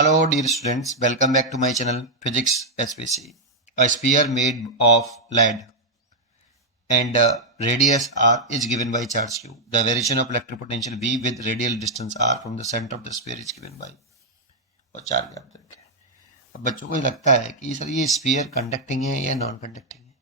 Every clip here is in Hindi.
Hello, dear students. Welcome back to my channel Physics SPC. A sphere made of lead and radius r is given by charge q. The variation of electric potential V with radial distance r from the center of the sphere is given by और चार गैप दे रखे हैं। अब बच्चों को लगता है कि सर ये स्फीयर कंडक्टिंग है या नॉन कंडक्टिंग है,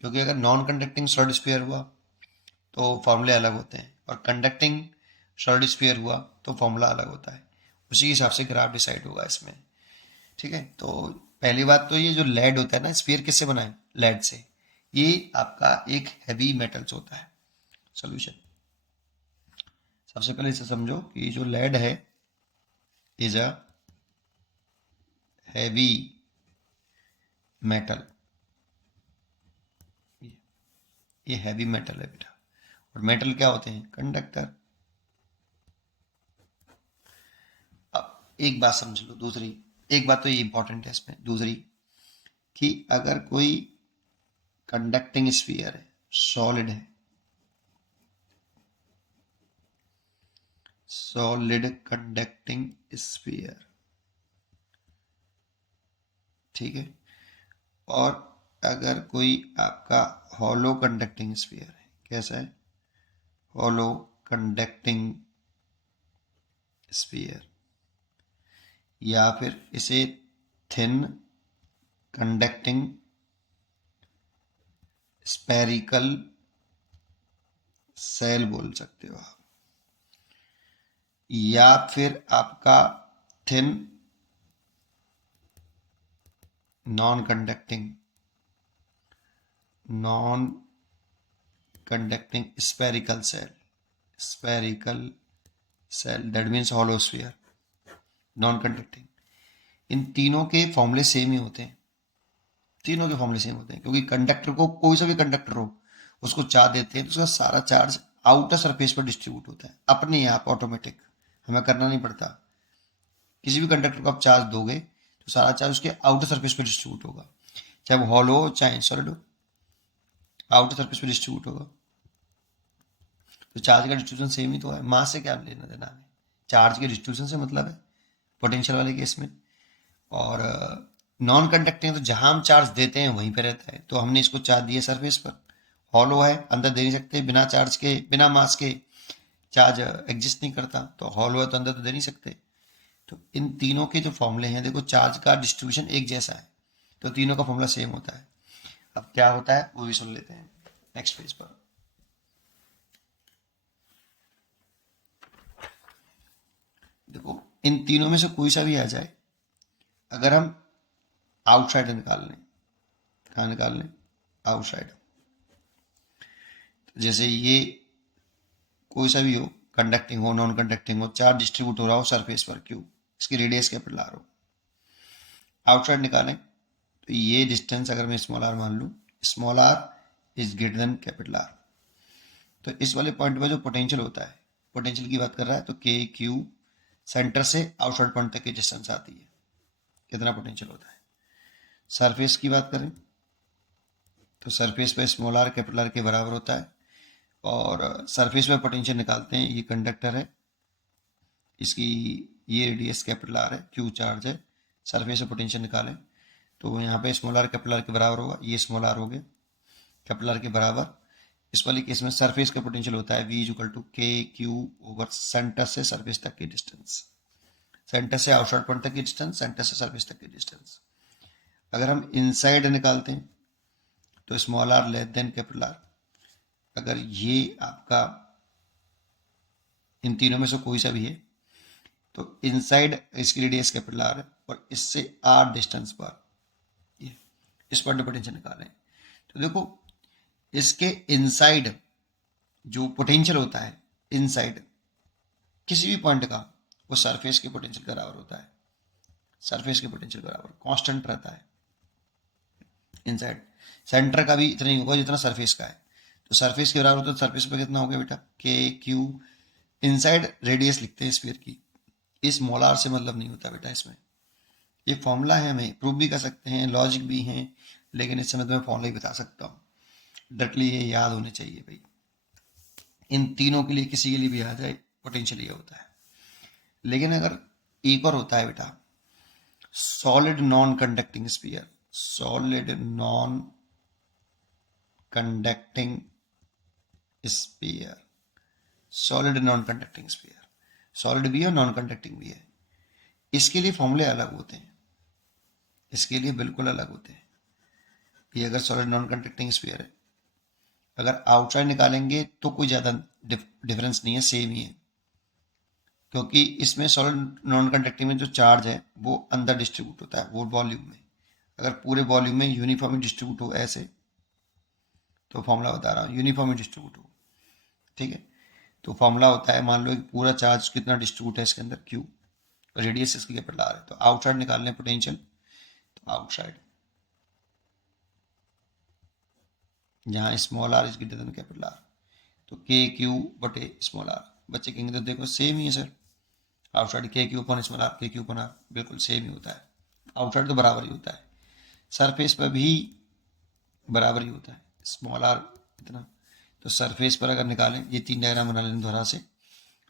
क्योंकि अगर नॉन कंडक्टिंग सॉलिड स्फीयर हुआ तो फॉर्मूले अलग होते हैं और कंडक्टिंग सॉलिड स्फीयर हुआ तो फॉर्मूला अलग होता है। उसी के हिसाब से ग्राफ डिसाइड होगा इसमें। ठीक है, तो पहली बात तो ये जो लेड होता है ना, स्फीयर किससे बना है? लेड से। ये आपका एक हैवी मेटल्स होता है। सॉल्यूशन, सबसे पहले इसे समझो कि जो लेड है इज अ हैवी मेटल। ये हैवी मेटल है बेटा। और मेटल क्या होते हैं? कंडक्टर। अब एक बात समझ लो, दूसरी एक बात तो ये इंपॉर्टेंट है इसमें, दूसरी कि अगर कोई कंडक्टिंग स्फीयर है, सॉलिड है, सॉलिड कंडक्टिंग स्फीयर, ठीक है, और अगर कोई आपका हॉलो कंडक्टिंग स्फीयर है, कैसा है? हॉलो कंडक्टिंग स्फीयर, या फिर इसे थिन कंडक्टिंग स्पेरिकल सेल बोल सकते हो आप, या फिर आपका thin non conducting spherical shell that means hollow sphere, non conducting. इन तीनों के फॉर्मूले सेम ही होते हैं, तीनों के फॉर्मूले सेम होते हैं, क्योंकि कंडक्टर को, कोई सा भी कंडक्टर हो, उसको चार्ज देते हैं तो उसका सारा चार्ज आउटर सरफेस पर डिस्ट्रीब्यूट होता है अपने आप, ऑटोमेटिक, हमें करना नहीं पड़ता। किसी भी कंडक्टर को आप चार्ज दोगे तो सारा चार्ज उसके आउटर सरफेस पर डिस्ट्रीब्यूट होगा, चाहे वो हॉलो हो चाहे सॉलिड हो, आउटर सरफेस पर डिस्ट्रीब्यूट होगा। तो चार्ज का डिस्ट्रीब्यूशन सेम ही तो है, मास से क्या लेना देना है? चार्ज के डिस्ट्रीब्यूशन से मतलब है पोटेंशियल वाले केस में। और नॉन कंडक्टिंग तो जहां हम चार्ज देते हैं वहीं पे रहता है, तो हमने इसको चार्ज दिया सरफेस पर। हॉलो है, अंदर दे नहीं सकते, बिना चार्ज के, बिना मास के चार्ज एग्जिस्ट नहीं करता, तो हॉलो है तो अंदर तो दे नहीं सकते। तो इन तीनों के जो फॉर्मूले हैं, देखो चार्ज का डिस्ट्रीब्यूशन एक जैसा है तो तीनों का फॉर्मूला सेम होता है। अब क्या होता है वो भी सुन लेते हैं नेक्स्ट पेज पर। देखो इन तीनों में से कोई सा भी आ जाए, अगर हम आउटसाइड निकाल लें, कहाँ निकाल लें? आउटसाइड। जैसे ये कोई सा भी हो, कंडक्टिंग हो नॉन कंडक्टिंग हो, चार्ज डिस्ट्रीब्यूट हो रहा हो सरफेस पर, क्यू, इसकी रेडियस कैपिटल आर हो, आउटसाइड निकालें तो ये डिस्टेंस अगर मैं स्मॉल आर मान लूँ, small R is greater than capital R, तो इस वाले पॉइंट पर जो पोटेंशियल होता है, पोटेंशियल की बात कर रहा है, तो के क्यू सेंटर से आउटसाइड पॉइंट तक की डिस्टेंस आती है, कितना पोटेंशियल होता है। सरफेस की बात करें तो सरफेस पे स्मॉल आर कैपिटल आर के बराबर होता है, और सरफेस पे पोटेंशियल निकालते हैं, ये कंडक्टर है, इसकी ये रेडियस कैपिटल आर है, क्यू चार्ज है, सरफेस पे पोटेंशियल निकालें तो यहाँ पे स्मॉल आर कैपिटल आर के बराबर होगा, ये स्मॉल आर हो गया कैपिटल आर के बराबर। इस वाले केस में सरफेस का पोटेंशियल होता है V इक्वल टू के क्यू ओवर सेंटर से सरफेस तक की डिस्टेंस, सेंटर से आउटसाइड पॉइंट तक की डिस्टेंस, सेंटर से सरफेस तक की डिस्टेंस। अगर हम इनसाइड निकालते हैं तो small R less than capital R. अगर ये आपका इन तीनों में से कोई सा भी है तो इनसाइड इसकी रेडियस कैपिटल आर है, और इससे आर डिस्टेंस पर ये इस पर पोटेंशियल निकालें तो देखो इसके इनसाइड जो पोटेंशियल होता है, इनसाइड किसी भी पॉइंट का, वो सरफेस के पोटेंशियल के बराबर होता है, सरफेस के पोटेंशियल बराबर कांस्टेंट रहता है। इनसाइड सेंटर का भी इतना ही होगा जितना सरफेस का है, तो सरफेस के बराबर होता है, तो सरफेस पर कितना हो गया बेटा? के क्यू। इनसाइड रेडियस लिखते हैं स्फीयर की, इस मोलार से मतलब नहीं होता बेटा इसमें। ये फॉर्मूला है, हमें प्रूव भी कर सकते हैं, लॉजिक भी हैं, लेकिन इस समय तो मैं फॉर्मूला ही बता सकता हूँ। डायरेक्टली ये याद होने चाहिए भाई, इन तीनों के लिए किसी के लिए भी आ जाए पोटेंशियल ये होता है। लेकिन अगर एक और होता है बेटा, solid non conducting sphere, solid non conducting sphere, solid non conducting sphere, solid भी है और नॉन कंडक्टिंग भी है। इसके लिए फॉर्मूले अलग होते हैं, इसके लिए बिल्कुल अलग होते हैं। ये अगर सॉलिड नॉन कंडक्टिंग स्फीयर है, अगर आउटसाइड निकालेंगे तो कोई ज़्यादा डिफरेंस नहीं है, सेम ही है, क्योंकि इसमें सॉलिड नॉन कंडक्टिंग में जो चार्ज है वो अंदर डिस्ट्रीब्यूट होता है, वो वॉल्यूम में। अगर पूरे वॉल्यूम में यूनिफॉर्मली डिस्ट्रीब्यूट हो ऐसे, तो फॉर्मूला बता रहा हूँ, यूनिफॉर्मली डिस्ट्रीब्यूट हो, ठीक है। तो फॉर्मूला होता है, मान लो पूरा चार्ज कितना डिस्ट्रीब्यूट है इसके अंदर, क्यू, रेडियस इसकी कैपिटल आर है, तो आउटसाइड निकालने पोटेंशियल, तो आउटसाइड जहाँ small R is greater than capital R, तो के क्यू बटे स्मॉल आर। बच्चे कहेंगे तो देखो सेम ही है सर, आउटसाइड के क्यू अपॉन स्मॉल आर, के क्यू अपॉन आर, बिल्कुल सेम ही होता है, आउटसाइड तो बराबर ही होता है, सरफेस पर भी बराबर ही होता है, स्मॉल आर इतना। तो सरफेस पर अगर निकालें, ये 3 डायग्राम बना लें दोबारा से,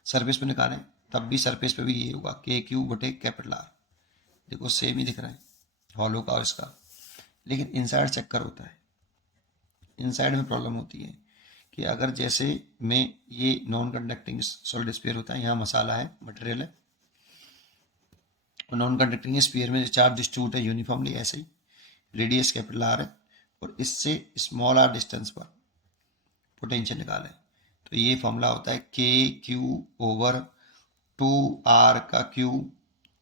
सरफेस पर निकालें तब भी सरफेस पे भी ये होगा, के क्यू बटे कैपिटल आर, देखो सेम ही दिख रहा है हॉलो का और इसका। लेकिन इनसाइड चक्कर होता है, इनसाइड में प्रॉब्लम होती है कि अगर जैसे में ये नॉन कंडक्टिंग सॉलिड स्फीयर होता है, यहाँ मसाला है, मटेरियल है, और नॉन कंडक्टिंग स्फीयर में चार्ज डिस्ट्रीब्यूट है यूनिफॉर्मली ऐसे ही, रेडियस कैपिटल आर है, और इससे स्मॉल आर डिस्टेंस पर पोटेंशियल निकालें, तो ये फॉर्मूला होता है के क्यू ओवर 2r का cube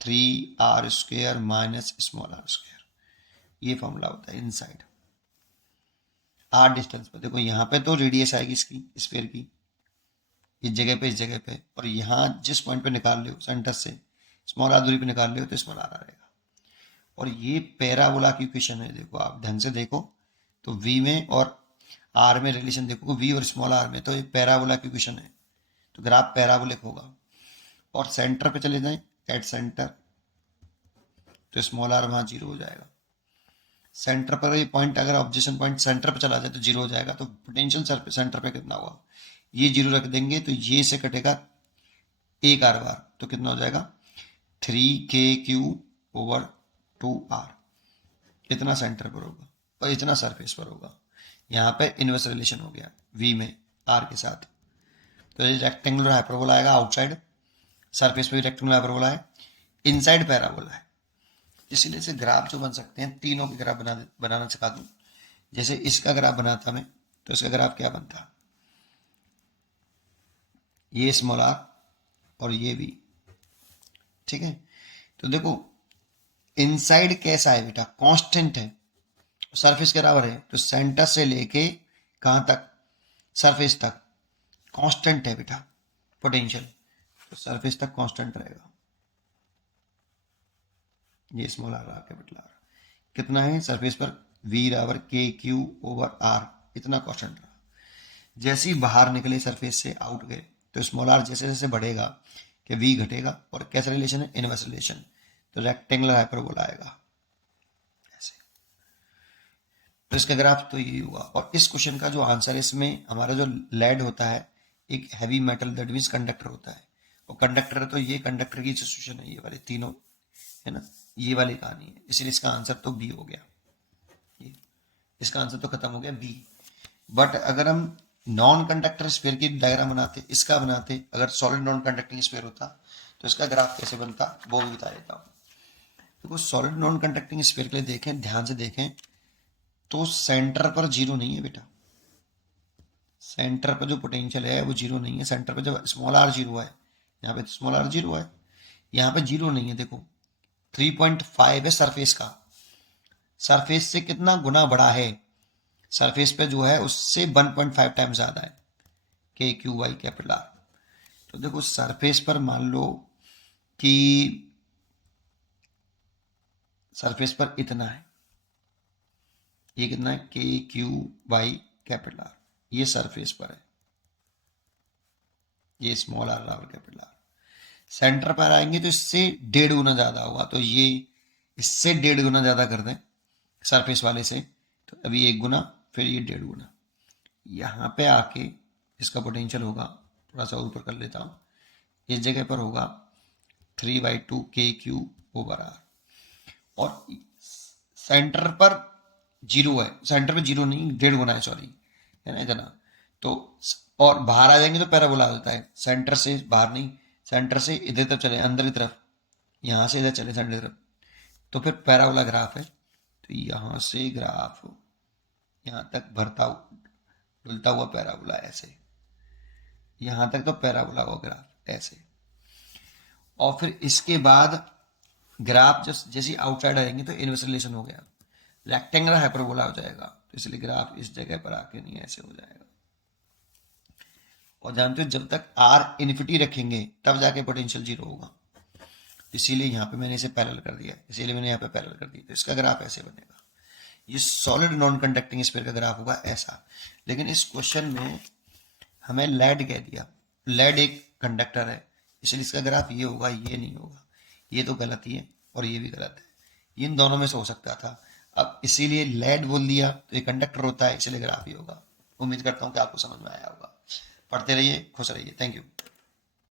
3r square minus small R square, ये फॉर्मूला होता है इनसाइड आर डिस्टेंस पर। देखो यहाँ पे तो रेडियस आएगी इसकी स्फीयर की, इस जगह पे, इस जगह पे, और यहाँ जिस पॉइंट पे निकाल रहे हो सेंटर से स्मॉल आर दूरी पे निकाल रहे हो तो स्मॉल आर आएगा। और ये पैराबोला की इक्वेशन है, देखो आप ध्यान से देखो तो v में और r में रिलेशन देखो, v और स्मॉल r में, तो ये पैराबोला की इक्वेशन है, तो ग्राफ पैराबोलिक होगा। और सेंटर पे चले जाएं, एट सेंटर, तो स्मॉल आर वहाँ 0 हो जाएगा। सेंटर पर ये पॉइंट, अगर ऑब्जेक्शन पॉइंट सेंटर पर चला जाए तो 0 हो जाएगा, तो पोटेंशियल सेंटर पे कितना हुआ, ये 0 रख देंगे तो ये से कटेगा एक आर बार, तो कितना हो जाएगा 3k³ ओवर 2r, इतना सेंटर पर होगा और इतना सरफेस पर होगा। यहाँ पे इनवर्स रिलेशन हो गया v में r के साथ, तो ये रेक्टेंगुलर हाइपरबोला आएगा आउटसाइड, सरफेस पे भी रेक्टेंगुलर हाइपरबोला है, इनसाइड पैराबोला है। इसीलिए से ग्राफ जो बन सकते हैं, तीनों के ग्राफ बनाना सिखा दूं। जैसे इसका ग्राफ बनाता मैं, तो इसका ग्राफ क्या बनता, ये स्मॉल आर और ये भी, ठीक है। तो देखो इनसाइड कैसा है बेटा, कांस्टेंट है, सरफेस के बराबर है, तो सेंटर से लेके कहाँ तक, सरफेस तक कांस्टेंट है बेटा पोटेंशियल, तो सरफेस तक कांस्टेंट रहेगा। ये स्मॉल आर, कैपिटल आर कितना है सरफेस पर, v बराबर के क्यू ओवर आर, इतना कांस्टेंट रहा। जैसे ही बाहर निकले सरफेस से, आउट गए, तो स्मॉल आर जैसे जैसे बढ़ेगा कि v घटेगा, और कैसा रिलेशन है, इनवर्स रिलेशन, तो रेक्टेंगुलर हाइपरबोला आएगा ऐसे। तो इसका ग्राफ तो यही हुआ। और इस क्वेश्चन का जो आंसर है, इसमें हमारा जो लेड होता है एक heavy metal, that means conductor होता है, और कंडक्टर है तो ये कंडक्टर की सिचुएशन है, ये वाले तीनों है ना, ये वाली कहानी है, इसलिए इसका आंसर तो बी हो गया, ये इसका आंसर तो खत्म हो गया बी। बट अगर हम नॉन कंडक्टर स्फीयर की डायग्राम बनाते, इसका बनाते, अगर सॉलिड नॉन कंडक्टिंग स्फीयर होता तो इसका ग्राफ कैसे बनता वो भी बता देता हूँ। देखो सॉलिड नॉन कंडक्टिंग स्फीयर के लिए देखें, ध्यान से देखें, तो सेंटर पर 0 नहीं है बेटा, सेंटर पर जो पोटेंशियल है वो 0 नहीं है, सेंटर पर जब स्मॉल आर 0 है, यहाँ पे स्मॉल आर 0 है, यहाँ पे 0 नहीं है, देखो 3.5 है सरफेस का, सरफेस से कितना गुना बड़ा है, सरफेस पे जो है उससे 1.5 टाइम्स ज्यादा है, के क्यू वाई कैपिटल आर। तो देखो सरफेस पर मान लो कि सरफेस पर इतना है, ये कितना है, के क्यू वाई कैपिटल आर, ये सरफेस पर है, ये स्मॉल आर बराबर कैपिटल आर। सेंटर पर आएंगे तो इससे 1.5 गुना ज्यादा होगा, तो ये इससे 1.5 गुना ज्यादा कर दें सरफेस वाले से, तो अभी 1 गुना, फिर ये 1.5 गुना, यहाँ पे आके इसका पोटेंशियल होगा, थोड़ा सा ऊपर कर लेता हूँ, इस जगह पर होगा 3/2 के क्यू ओवर आर, और सेंटर पर 0 है, सेंटर पे 0 नहीं 1.5 गुना है, सॉरी, है ना इतना। तो और बाहर आ जाएंगे तो पैराबोला होता है, सेंटर से बाहर नहीं, सेंटर से इधर तरफ चले, अंदर की तरफ, यहाँ से इधर चले सेंटर की तरफ, तो फिर पैराबोला ग्राफ है। तो यहाँ से ग्राफ यहाँ तक भरता डुलता हुआ पैराबोला ऐसे, यहाँ तक तो पैराबोला हुआ ग्राफ ऐसे। और फिर इसके बाद ग्राफ जैसे आउटसाइड आएंगे तो इनवर्स रिलेशन हो गया, रेक्टेंगुलर हाइपरबोला हो जाएगा, तो इसलिए ग्राफ इस जगह पर आके नहीं ऐसे हो जाएगा। और जानते हो जब तक आर इन्फिनिटी रखेंगे तब जाके पोटेंशियल 0 होगा, इसीलिए यहाँ पे मैंने इसे पैरेलल कर दिया, इसीलिए मैंने यहाँ पे पैरेलल कर दिया, तो इसका ग्राफ ऐसे बनेगा। ये सॉलिड नॉन कंडक्टिंग स्फीयर का ग्राफ होगा ऐसा। लेकिन इस क्वेश्चन में हमें लेड कह दिया, लेड एक कंडक्टर है, इसलिए इसका ग्राफ ये होगा, ये नहीं होगा, ये तो गलत ही है और ये भी गलत है, इन दोनों में से हो सकता था। अब इसीलिए लेड बोल दिया, तो ये कंडक्टर होता है, इसलिए ग्राफ ही होगा। उम्मीद करता हूँ कि आपको समझ में आया होगा। पढ़ते रहिए, खुश रहिए, थैंक यू।